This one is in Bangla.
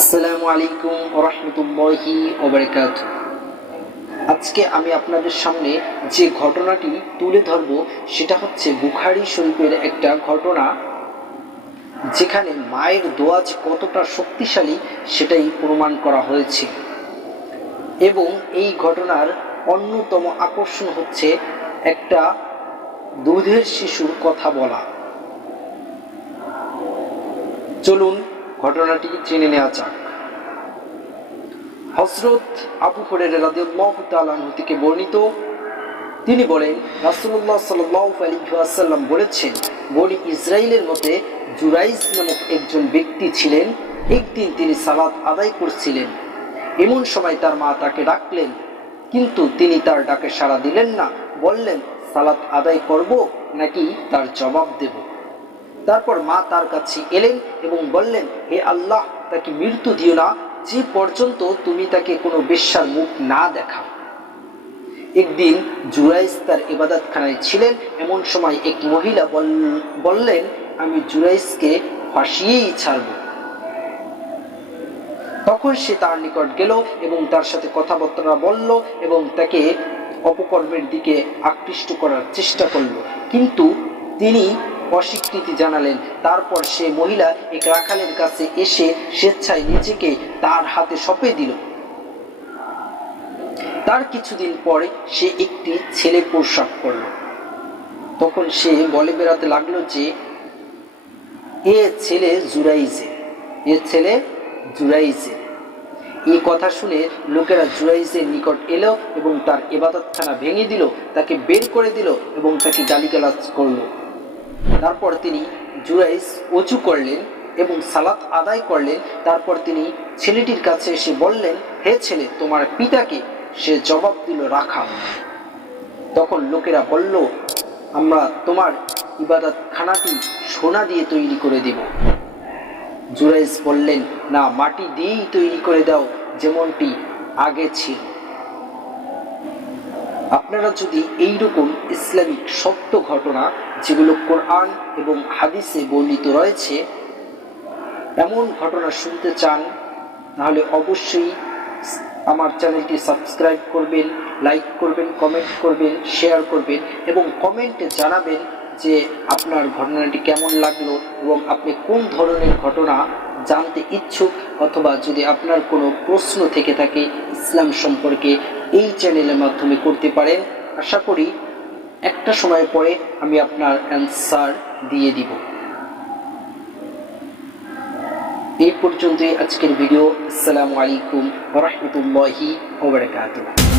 আসসালামু আলাইকুম ওয়া রাহমাতুল্লাহি ওয়া বারাকাতুহু। আজকে আমি আপনাদের সামনে যে ঘটনাটি তুলে ধরব সেটা হচ্ছে বুখারী শরীফের একটা ঘটনা, যেখানে মায়ের দোয়া যে কতটা শক্তিশালী সেটাই প্রমাণ করা হয়েছে। এবং এই ঘটনার অন্যতম আকর্ষণ হচ্ছে একটা দুধের শিশুর কথা বলা। চলুন ঘটনাটি জেনে নেওয়া যাক। হযরত আবু হুরায়রা রাদিয়াল্লাহু তাআলা আনহু থেকে বর্ণিত, তিনি বলেন, রাসূলুল্লাহ সাল্লাল্লাহু আলাইহি ওয়াসাল্লাম বলেছেন, বনি ইসরাইলের মধ্যে জুরাইজ নামক একজন ব্যক্তি ছিলেন। একদিন তিনি সালাত আদায় করছিলেন। এমন সময় তার মা তাকে ডাকলেন, কিন্তু তিনি তার ডাকে সাড়া দিলেন না। বললেন, সালাত আদায় করব নাকি তার জবাব দেব? তারপর মা তার কাছে এলেন এবং বললেন, হে আল্লাহ, তাকে মৃত্যু দিও না যে পর্যন্ত তুমি তাকে কোনো বেশ্যার মুখ না দেখাও। একদিন জুরাইজ তার ইবাদতখানায় ছিলেন। এমন সময় এক মহিলা বললেন, আমি জুরাইজকে ফাঁসিয়েই ছাড়ব। তখন সে তার নিকট গেল এবং তার সাথে কথাবার্তা বলল এবং তাকে অপকর্মের দিকে আকৃষ্ট করার চেষ্টা করল, কিন্তু তিনি অস্বীকৃতি জানালেন। তারপর সে মহিলা এক রাখালের কাছে এসে স্বেচ্ছায় নিজেকে তার হাতে সঁপে দিল। তার কিছুদিন পরে সে একটি ছেলে প্রসব করল। তখন সে বলে বেড়াতে লাগলো যে এ ছেলে জুরাইজের। এই কথা শুনে লোকেরা জুরাইজের নিকট এলো এবং তার ইবাদতখানা ভেঙে দিল, তাকে বের করে দিল এবং তাকে গালিগালাজ করলো। তারপর তিনি জুরাইজ ওযু করলেন এবং সালাত আদায় করলেন। তারপর তিনি ছেলেটির কাছে এসে বললেন, হে ছেলে, তোমার পিতাকে? সে জবাব দিল, রাখা। তখন লোকেরা বলল, আমরা তোমার ইবাদতখানাটি সোনা দিয়ে তৈরি করে দেব। জুরাইজ বললেন, না, মাটি দিয়েই তৈরি করে দাও, যেমনটি আগে ছিল। আপনারা যদি এইরকম ইসলামিক সত্য ঘটনা, যেগুলো কোরআন এবং হাদিসে বর্ণিত রয়েছে, এমন ঘটনা শুনতে চান, তাহলে অবশ্যই আমার চ্যানেলটি সাবস্ক্রাইব করবেন, লাইক করবেন, কমেন্ট করবেন, শেয়ার করবেন এবং কমেন্টে জানাবেন যে আপনার ঘটনাটি কেমন লাগলো এবং আপনি কোন ধরনের ঘটনা জানতে ইচ্ছুক, অথবা যদি আপনার কোনো প্রশ্ন থেকে থাকে ইসলাম সম্পর্কে, এই চ্যানেলের মাধ্যমে করতে পারেন। আশা করি একটা সময় পরে আমি আপনার অ্যান্সার দিয়ে দিব। এই পর্যন্তই আজকের ভিডিও। আসসালামু আলাইকুম ওয়া রাহমাতুল্লাহি ওয়া বারাকাতুহু।